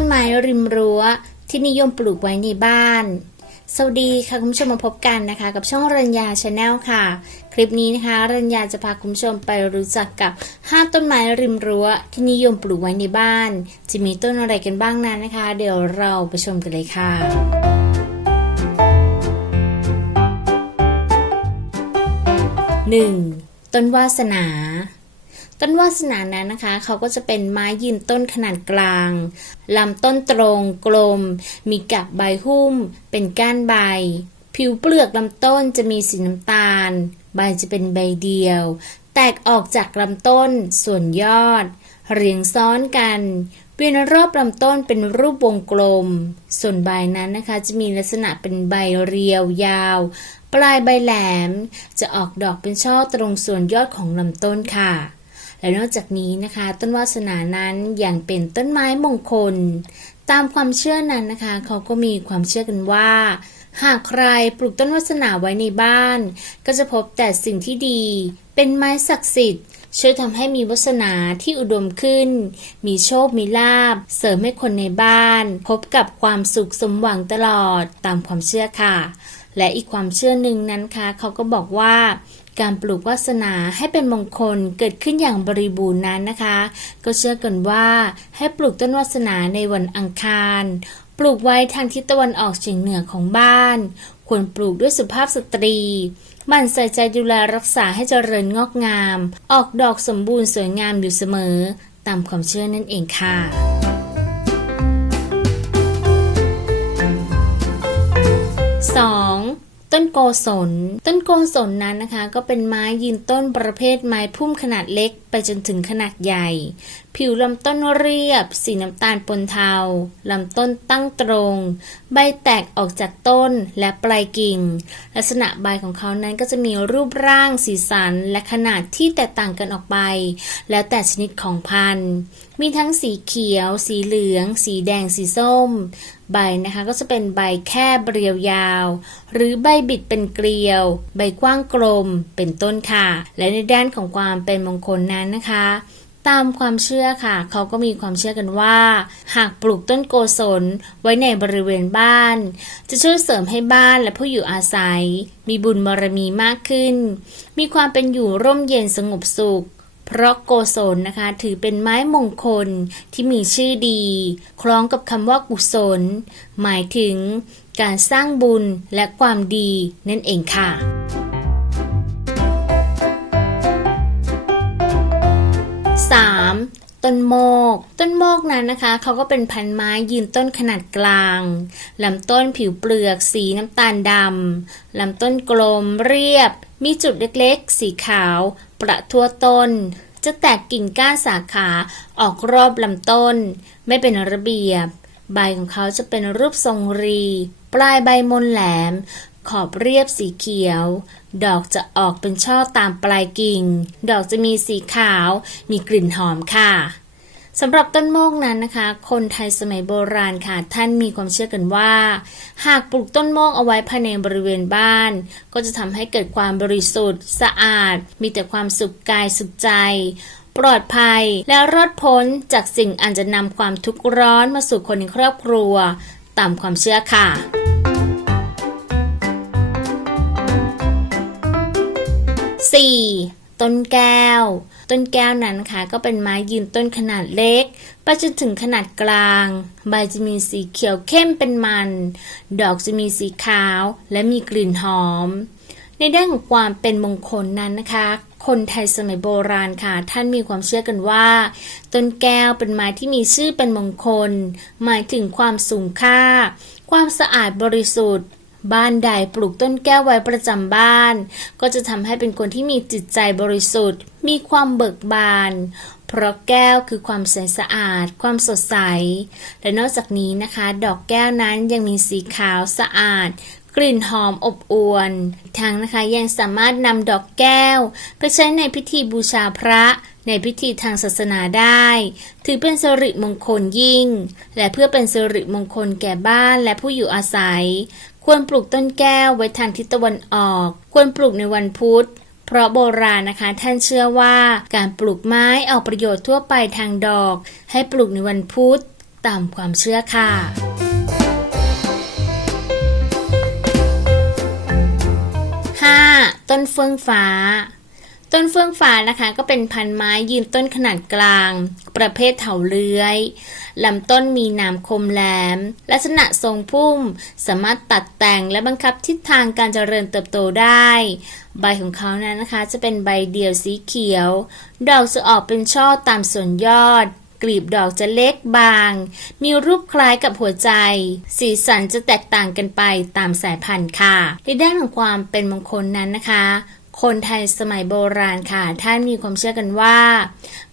ต้นไม้ริมรั้ว ที่นิยมปลูกไว้ในบ้าน สวัสดีค่ะคุณผู้ชมมาพบกันนะคะ กับช่องรัญญาชาแนลค่ะ คลิปนี้นะคะ รัญญาจะพาคุณผู้ชมไปรู้จักกับ 5 ต้นไม้ริมรั้ว ที่นิยมปลูกไว้ในบ้าน จะมีต้นอะไรกันบ้างนั้นนะคะ เดี๋ยวเราไปชมกันเลยค่ะ 1. ต้นวาสนา ต้นวาสนานั้นนะคะ เขาก็จะเป็นไม้ยืนต้นขนาดกลาง ลำต้นตรงกลม มีกับใบหุ้ม เป็นก้านใบ ผิวเปลือกลำต้นจะมีสีน้ำตาล ใบจะเป็นใบเดียว แตกออกจากลำต้นส่วนยอด เรียงซ้อนกันเวียนรอบลำต้นเป็นรูปวงกลม ส่วนใบนั้นนะคะ จะมีลักษณะเป็นใบเรียวยาว ปลายใบแหลม จะออกดอกเป็นช่อตรงส่วนยอดของลำต้นค่ะ และนอกจากนี้นะคะ ต้นวาสนานั้นยังเป็นต้นไม้มงคล ตามความเชื่อนั้นนะคะ เขาก็มีความเชื่อกันว่า หากใครปลูกต้นวาสนาไว้ในบ้าน ก็จะพบแต่สิ่งที่ดี เป็นไม้ศักดิ์สิทธิ์ช่วยทำให้มีวาสนาที่อุดมขึ้น มีโชค มีลาบ เสริมให้คนในบ้าน พบกับความสุขสมหวังตลอดตามความเชื่อค่ะ และอีกความเชื่อหนึ่งนั้นคะเขาก็บอกว่า การปลูกวาสนาให้เป็นมงคลเกิดขึ้นอย่างบริบูรณ์นั้นนะคะ ก็เชื่อกันว่าให้ปลูกต้นวาสนาในวันอังคาร ปลูกไว้ทางทิศตะวันออกเฉียงเหนือของบ้าน ควรปลูกด้วยสุภาพสตรีมันใส่ใจดูแลรักษาให้เจริญงอกงาม ออกดอกสมบูรณ์สวยงามอยู่เสมอ ตามความเชื่อนั่นเองค่ะ 2. ต้นโกศล ต้นโกศลนั้นนะคะ ก็เป็นไม้ยืนต้นประเภทไม้พุ่มขนาดเล็กไปจนถึงขนาดใหญ่ ผิวลำต้นเรียบ สีน้ำตาลปนเทา ลำต้นตั้งตรง ใบแตกออกจากต้นและปลายกิ่ง ลักษณะใบของเขานั้นก็จะมีรูปร่าง สีสัน และขนาดที่แตกต่างกันออกไป แล้วแต่ชนิดของพันธุ์ มีทั้งสีเขียว สีเหลือง สีแดง สีส้ม ใบนะคะก็จะเป็นใบแค่เรียวยาว หรือใบบิดเป็นเกลียว ใบกว้างกลมเป็นต้นค่ะ และในด้านของความเป็นมงคลนั้นนะคะ ตามความเชื่อค่ะ เขาก็มีความเชื่อกันว่า หากปลูกต้นโกศลไว้ในบริเวณบ้าน จะช่วยเสริมให้บ้านและผู้อยู่อาศัย มีบุญบารมีมากขึ้น มีความเป็นอยู่ร่มเย็นสงบสุข เพราะโกศลนะคะ ถือเป็นไม้มงคลที่มีชื่อดี คล้องกับคำว่ากุศล หมายถึงการสร้างบุญและความดีนั่นเองค่ะ 3. ต้นโมก ต้นโมกนั้นนะคะเขาก็เป็นพันไม้ยืนต้นขนาดกลางลำต้นผิวเปลือกสีน้ำตาลดำลำต้นกลมเรียบ มีจุดเล็กๆ สีขาว ประทั่วต้น จะแตกกิ่งก้านสาขาออกรอบลำต้น ไม่เป็นระเบียบ ใบของเขาจะเป็นรูปทรงรี ปลายใบมนแหลม ขอบเรียบสีเขียว ดอกจะออกเป็นช่อตามปลายกิ่ง ดอกจะมีสีขาว มีกลิ่นหอมค่ะ สำหรับต้นโมกนั้นนะคะ คนไทยสมัยโบราณค่ะ ท่านมีความเชื่อกันว่า หากปลูกต้นโมกเอาไว้ภายในบริเวณบ้าน ก็จะทำให้เกิดความบริสุทธิ์ สะอาด มีแต่ความสุขกายสุขใจ ปลอดภัย และรอดพ้นจากสิ่งอันจะนำความทุกข์ร้อนมาสู่คนในครอบครัว ตามความเชื่อค่ะ 4. ต้นแก้ว ต้นแก้วนั้นค่ะก็เป็นไม้ยืนต้นขนาดเล็กไปจนถึงขนาดกลาง ใบจะมีสีเขียวเข้มเป็นมัน ดอกจะมีสีขาวและมีกลิ่นหอม ในด้านของความเป็นมงคลนั้นนะคะ คนไทยสมัยโบราณค่ะ ท่านมีความเชื่อกันว่า ต้นแก้วเป็นไม้ที่มีชื่อเป็นมงคล หมายถึงความสูงค่า ความสะอาดบริสุทธิ์ บ้านใดปลูกต้นแก้วไว้ประจำบ้าน ก็จะทำให้เป็นคนที่มีจิตใจบริสุทธิ์ มีความเบิกบาน เพราะแก้วคือความใสสะอาด ความสดใส และนอกจากนี้นะคะ ดอกแก้วนั้นยังมีสีขาวสะอาดกลิ่นหอมอบอวลทั้งนะคะยังสามารถนำดอกแก้ว ไปใช้ในพิธีบูชาพระ ในพิธีทางศาสนาได้ ถือเป็นสิริมงคลยิ่ง และเพื่อเป็นสิริมงคลแก่บ้านและผู้อยู่อาศัย ควรปลูกต้นแก้วไว้ทางทิศตะวันออก ควรปลูกในวันพุธเพราะโบราณนะคะท่านเชื่อว่าการปลูกไม้ออกประโยชน์ทั่วไปทางดอก ให้ปลูกในวันพุธตามความเชื่อค่ะ ต้นเฟื่องฟ้า ต้นเฟื่องฟ้านะคะก็เป็นพันไม้ยืนต้นขนาดกลาง ประเภทเถาเลื้อยลำต้นมีหนามคมแหลม ลักษณะทรงพุ่ม สามารถตัดแต่งและบังคับทิศทางการเจริญเติบโตได้ ใบของเขานั้นนะคะ จะเป็นใบเดี่ยวสีเขียว ดอกจะออกเป็นช่อตามส่วนยอด กลีบดอกจะเล็กบาง มีรูปคล้ายกับหัวใจ สีสันจะแตกต่างกันไปตามสายพันธุ์ค่ะ ในด้านของความเป็นมงคลนั้นนะคะ คนไทยสมัยโบราณค่ะ ท่านมีความเชื่อกันว่า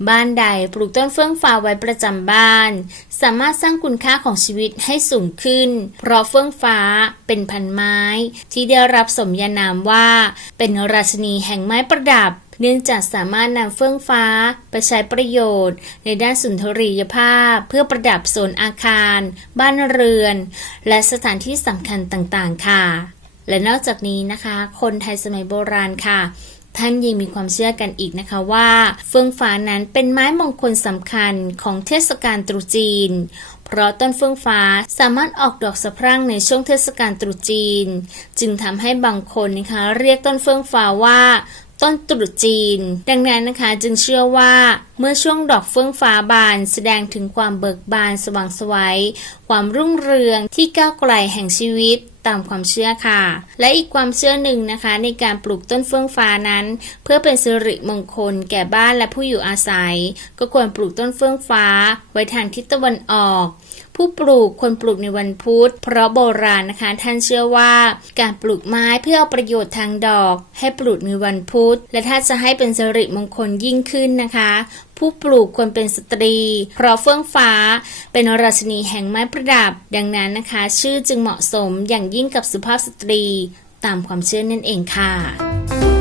บ้านใดปลูกต้นเฟื่องฟ้าไว้ประจำบ้าน สามารถสร้างคุณค่าของชีวิตให้สูงขึ้น เพราะเฟื่องฟ้าเป็นพันไม้ ที่ได้รับสมญานามว่า เป็นราชนีแห่งไม้ประดับเนื่องจากสามารถนำเฟื่องฟ้าไปใช้ประโยชน์ ในด้านสุนทรียภาพ เพื่อประดับโซนอาคาร บ้านเรือน และสถานที่สำคัญต่างๆ ค่ะ และนอกจากนี้นะคะ คนไทยสมัยโบราณค่ะ ท่านยังมีความเชื่อกันอีกนะคะว่าเฟื่องฟ้านั้นเป็นไม้มงคลสำคัญของเทศกาลตรุษจีน เพราะต้นเฟื่องฟ้าสามารถออกดอกสะพรั่งในช่วงเทศกาลตรุษจีน จึงทำให้บางคนนะคะเรียกต้นเฟื่องฟ้าว่าต้นตรุษจีน ดังนั้นนะคะจึงเชื่อว่าเมื่อช่วงดอกเฟื่องฟ้าบาน แสดงถึงความเบิกบานสว่างไสวยความรุ่งเรืองที่ก้าวไกลแห่งชีวิตตามความเชื่อค่ะ และอีกความเชื่อหนึ่งนะคะ ในการปลูกต้นเฟื่องฟ้านั้น เพื่อเป็นสิริมงคลแก่บ้านและผู้อยู่อาศัย ก็ควรปลูกต้นเฟื่องฟ้า ไว้ทางทิศตะวันออก ผู้ปลูกควรปลูกในวันพุธ เพราะโบราณนะคะ ท่านเชื่อว่า การปลูกไม้เพื่อเอาประโยชน์ทางดอก ให้ปลูกในวันพุธ และถ้าจะให้เป็นสิริมงคลยิ่งขึ้นนะคะผู้ปลูกควรเป็นสตรี เพราะเฟื่องฟ้าเป็นราชินีแห่งไม้ประดับ ดังนั้นนะคะ ชื่อจึงเหมาะสมอย่างยิ่งกับสุภาพสตรี ตามความเชื่อนั่นเองค่ะ